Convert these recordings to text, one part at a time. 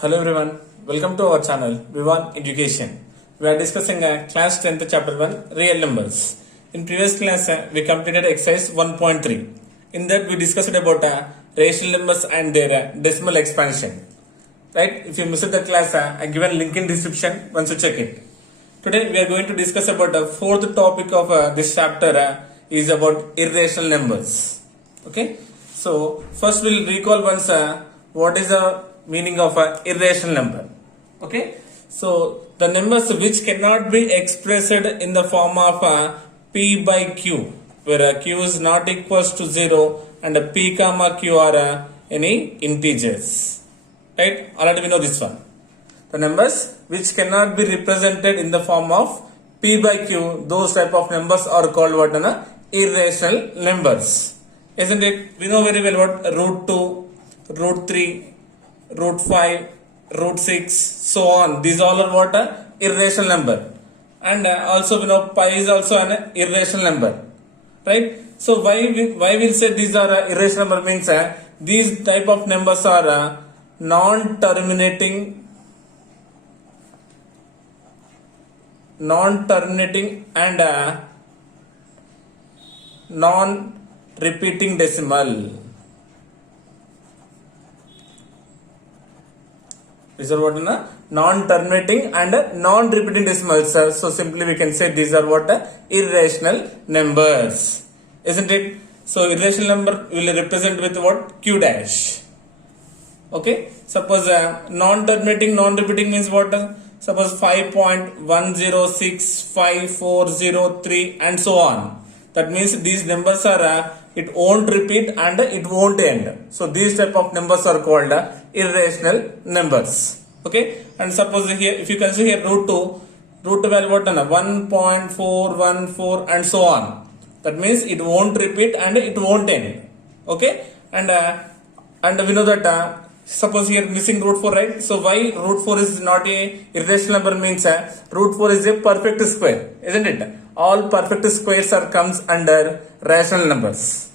Hello everyone, welcome to our channel Vivan Education. We are discussing class 10th chapter 1 real numbers. In previous class we completed exercise 1.3. In that we discussed about rational numbers and their decimal expansion. Right? If you missed the class, I given link in description once you check it. Today we are going to discuss about the fourth topic of this chapter is about irrational numbers. Okay? So first we'll recall once what is the meaning of an irrational number. Okay, so the numbers which cannot be expressed in the form of p by q, where q is not equals to 0 and p comma q are any integers. Right, already we know this one. The numbers which cannot be represented in the form of p by q, those type of numbers are called what? Irrational numbers. Isn't it? We know very well what root 2, root 3, root 5, root 6, so on. These all are what? Irrational number. And also we know pi is also an irrational number. Right? So why we'll say these are irrational number means these type of numbers are non-terminating and non-repeating decimal. These are what? Non-terminating and non-repeating decimals. So simply we can say these are what? Irrational numbers. Isn't it? So irrational number will represent with what? Q dash. Okay. Suppose non-terminating, non-repeating means what? Suppose 5.106543 and so on. That means these numbers are it won't repeat and it won't end. So these type of numbers are called irrational numbers. Okay, and suppose here if you consider here root 2 value what? 1.414 and so on. That means it won't repeat and it won't end. Okay, and we know that suppose here missing root 4, right? So why root 4 is not a irrational number means root 4 is a perfect square, isn't it? All perfect squares are comes under rational numbers.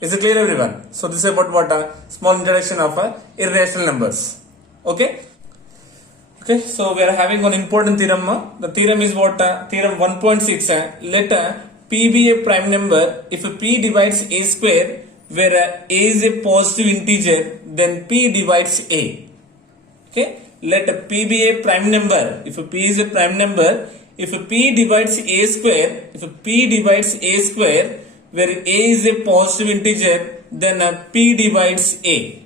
Is it clear everyone? So this is about what? Small introduction of irrational numbers. Okay. Okay. So we are having one important theorem. The theorem is what? Theorem 1.6. Let p be a prime number if p divides a square, where a is a positive integer, then p divides a. Okay. Let p be a prime number if p is a prime number. If p divides a square, where a is a positive integer, then p divides a.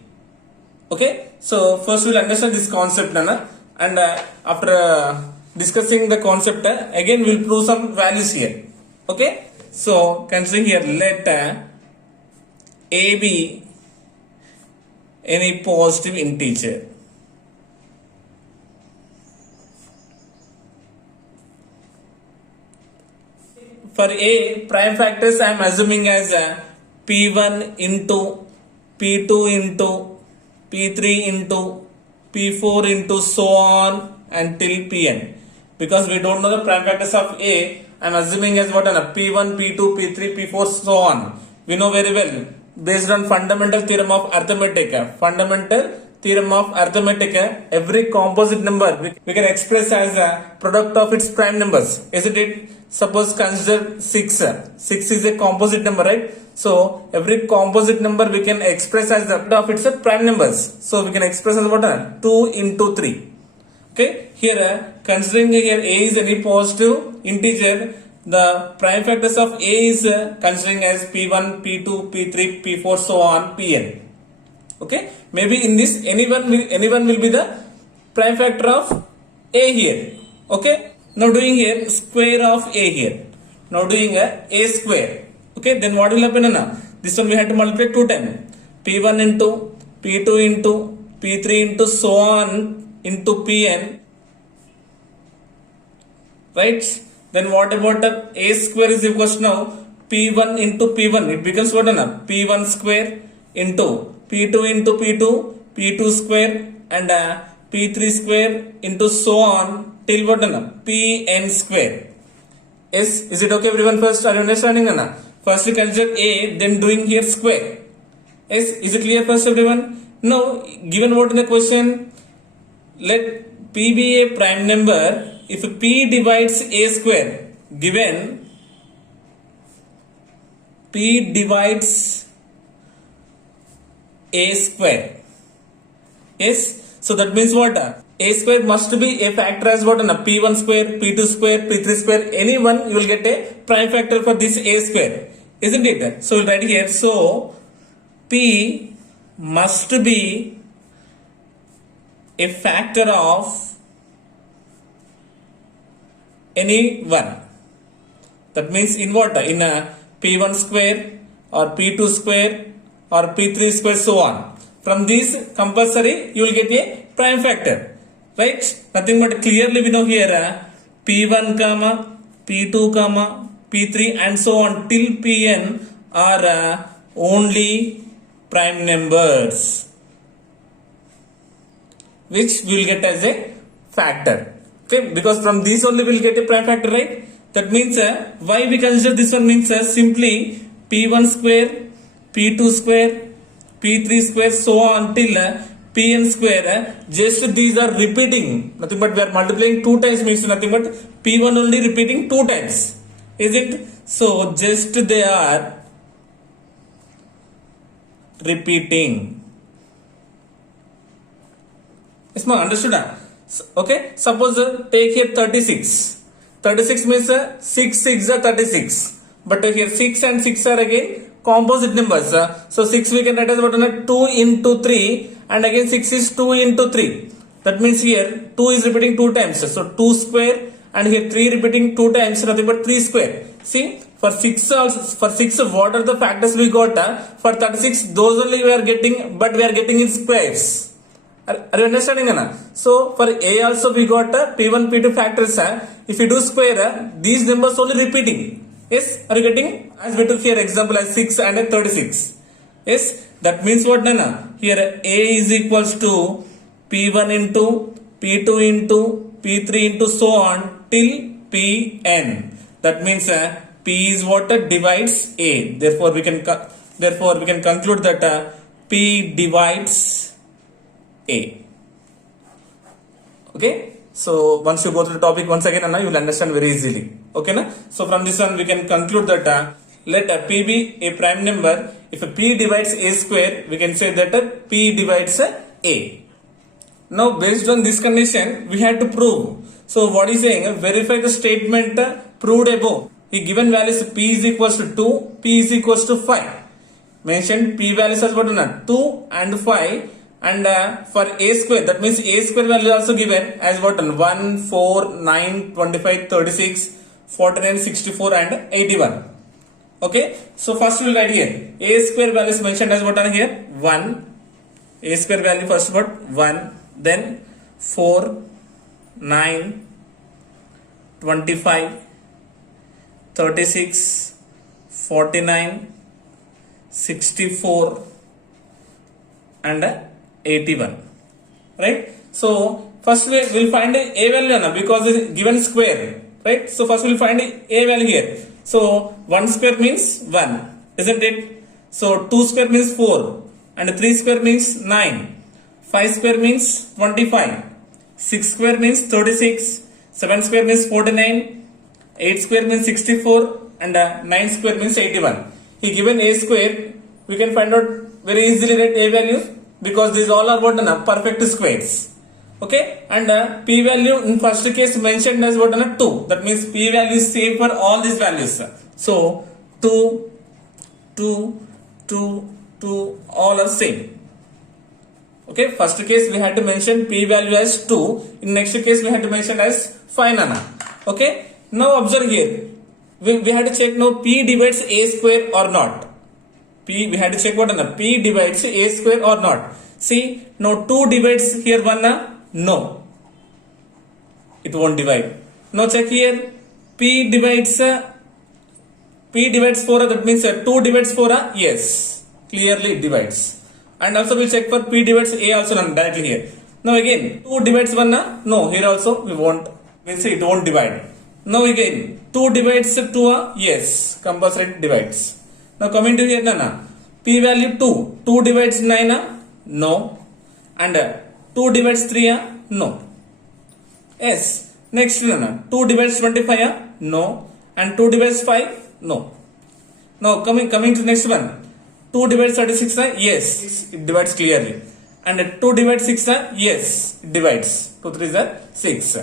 Okay, so first we'll understand this concept, and after discussing the concept, again we'll prove some values here. Okay, so consider here, let a be any positive integer. For a, prime factors I am assuming as p1 into p2 into p3 into p4 into so on until pn. Because we don't know the prime factors of a, I am assuming as what? P1, p2, p3, p4, so on. We know very well based on fundamental theorem of arithmetic. Every composite number we can express as a product of its prime numbers, isn't it? Suppose consider 6. 6 is a composite number, right? So every composite number we can express as the product of its prime numbers. So we can express as what? 2 into 3. Okay, here considering here a is any positive integer, the prime factors of a is considering as p1, p2, p3, p4, so on, pn. Okay, maybe in this anyone will be the prime factor of a here. Okay, now doing here square of a here. Now doing a square. Okay, then what will happen now? This one we have to multiply 2 times. P1 into P2 into P3 into so on into Pn. Right? Then what about a square is equals to now P1 into P1. It becomes what now? P1 square into P2 into P2, P2 square and P3 square into so on till what? Pn square. Yes, is it okay everyone? First, are you understanding? First we consider a, then doing here square. Yes, is it clear first everyone? Now, given what in the question? let P be a prime number if P divides A square, given P divides A square. Yes, so that means what? A square must be a factor as what? P1 square, P2 square, P3 square, any one you will get a prime factor for this A square, isn't it? So we'll write here, so P must be a factor of any one. That means in what? In a P1 square or P2 square or P3 square, so on. From these compulsory you will get a prime factor, right? Nothing but clearly we know here P1 comma P2 comma P3 and so on till Pn are only prime numbers which we will get as a factor. Okay, because from these only we will get a prime factor, right? That means why we consider this one means simply P1 square, P2 square, P3 square, so on till Pn square. Just these are repeating, nothing but we are multiplying 2 times means nothing but P1 only repeating 2 times, is it? So just they are repeating. Is my understood? Okay, suppose take here 36. 36 means 6 6 are 36, but here 6 and 6 are again composite numbers. So 6 we can write as what? 2 into 3, and again 6 is 2 into 3. That means here 2 is repeating 2 times, so 2 square, and here 3 repeating 2 times, nothing but 3 square. See, for 6 also, for 6 what are the factors we got? For 36 those only we are getting, but we are getting in squares. Are you understanding? So for A also we got P1 P2 factors. If you do square, these numbers only repeating. Yes, are you getting? As we took here example as 6 and 36. Yes, that means what? Here A is equals to P1 into P2 into P3 into so on till Pn. That means P is what? Divides A. Therefore we can conclude that P divides A. Okay, so once you go through the topic once again, you will understand very easily. Okay, na? So from this one we can conclude that let P be a prime number if P divides A square. We can say that P divides A. Now based on this condition we had to prove. So what is saying? Verify the statement proved above. The given values P is equals to 2, P is equals to 5. Mentioned P values as what? 2 and 5. And for A square, that means A square value also given as what? 1, 4, 9, 25, 36, 49, 64 and 81. Okay, so first we will write here A square value is mentioned as what on here? 1. A square value first what? 1, then 4, 9, 25, 36, 49, 64 and 81, right? So first we will find a value because it is given square, right? So first we will find a value here. So 1 square means 1, isn't it? So 2 square means 4, and 3 square means 9, 5 square means 25, 6 square means 36, 7 square means 49, 8 square means 64, and 9 square means 81. He given A square, we can find out very easily, right? A value, because these all are what? Perfect squares. Okay, and P value in first case mentioned as what? 2. That means P value is same for all these values. So 2, 2, 2, 2 all are same. Okay, first case we had to mention P value as 2. In next case we had to mention as 5 . Okay, now observe here. We had to check now P divides A square or not. We had to check what? P divides A square or not. See, now 2 divides here 1. No, it won't divide. Now check here. P divides 4. That means 2 divides 4. Yes, clearly it divides. And also we check for P divides A also directly here. Now again 2 divides 1. No, here also we won't. Means it won't divide. Now again 2 divides 2. Yes, compulsory divides. Now coming to here, P value 2. 2 divides 9. No. And 2 divides 3. No. Yes. Next one, 2 divides 25, no. And 2 divides 5, no. Now coming to next one, 2 divides 36, yes, it divides clearly. And 2 divides 6, yes, it divides. 2 3 6.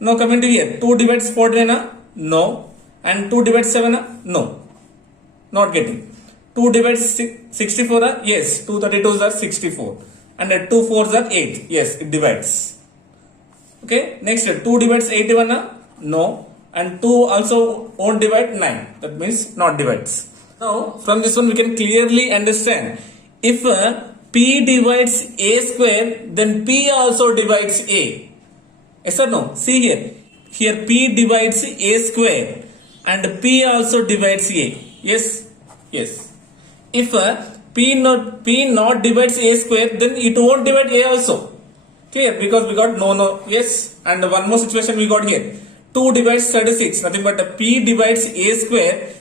Now coming to here, 2 divides 49, no. And 2 divides 7, no. Not getting. 2 divides 64, yes. 2 32s are 64. And 2 4s are 8, yes, it divides. Okay, next 2 divides 81, no. And 2 also won't divide 9, that means not divides. Now from this one we can clearly understand, if p divides a square, then p also divides a. Yes or no? See here p divides a square and p also divides a. Yes. If p not divides a square, then it won't divide a also. Clear? Because we got no. Yes. And one more situation we got here. 2 divides 36, nothing but p divides a square.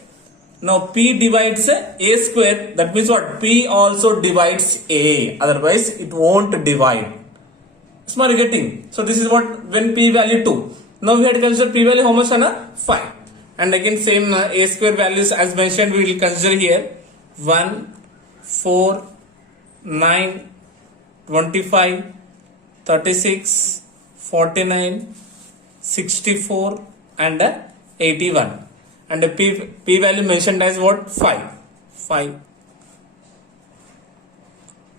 Now p divides a square, that means what? P also divides a, otherwise it won't divide. Smart getting. So this is what when p value 2. Now we had to consider p value how much, 5. And again same a square values as mentioned we will consider here. 1, 4, 9, 25, 36, 49, 64 and 81, and the p value mentioned as what? 5.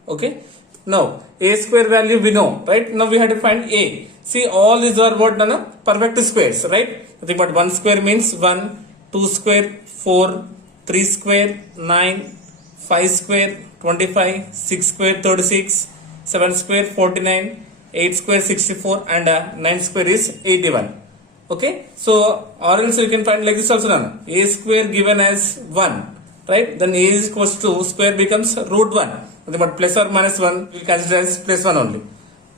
Okay, now a square value we know, right? Now we have to find a. See, all these are what? Perfect squares, right? Nothing but 1 square means 1, 2 square 4, 3 square 9, 5 square 25, 6 square 36, 7 square 49, 8 square 64 and 9 square is 81. Okay, so or else you can find like this also. A square given as 1, right? Then a is equals to square becomes root 1. But plus or minus 1 we will consider as plus 1 only.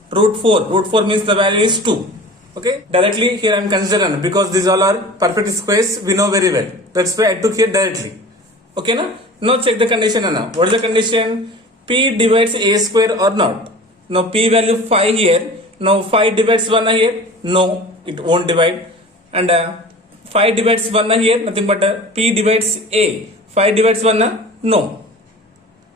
Root 4 means the value is 2. Okay, directly here I am considering because these all are perfect squares we know very well. That's why I took here directly. Okay, now check the condition. What is the condition? P divides a square or not? Now p value 5 here. Now 5 divides 1 here. No, it won't divide. And 5 divides 1 here. Nothing but p divides a. 5 divides 1. No.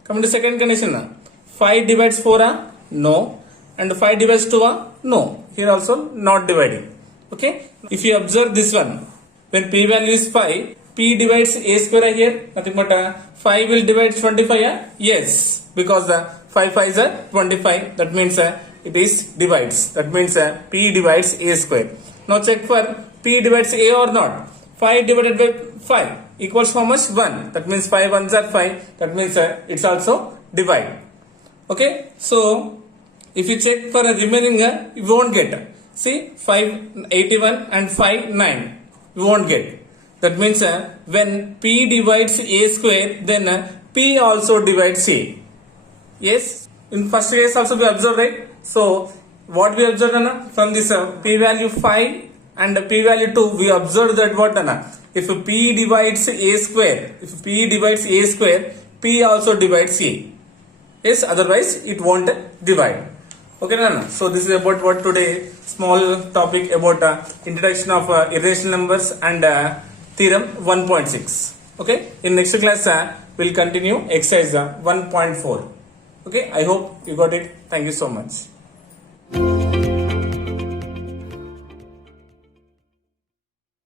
Coming to second condition. 5 divides 4. No. And 5 divides 2. No. Here also not dividing. Okay. If you observe this one, when p value is 5, p divides a square here. Nothing but 5 will divide 25. Yes, because 5 5 is 25. That means it is divides. That means p divides a square. Now check for p divides a or not. 5 divided by 5 equals how much? 1. That means 5 ones are 5. That means it's also divide. Okay. So if you check for a remaining, you won't get. See, 5 81 and 5 9. You won't get. That means when p divides a square, then p also divides a. Yes, in first case also we observe, right? So what we observed from this p value 5 and p value 2, we observed that what if p divides a square, p also divides a. Yes, otherwise it won't divide. Okay, so this is about what today small topic about introduction of irrational numbers and theorem 1.6. Okay, in next class we'll continue exercise 1.4. Okay, I hope you got it. Thank you so much.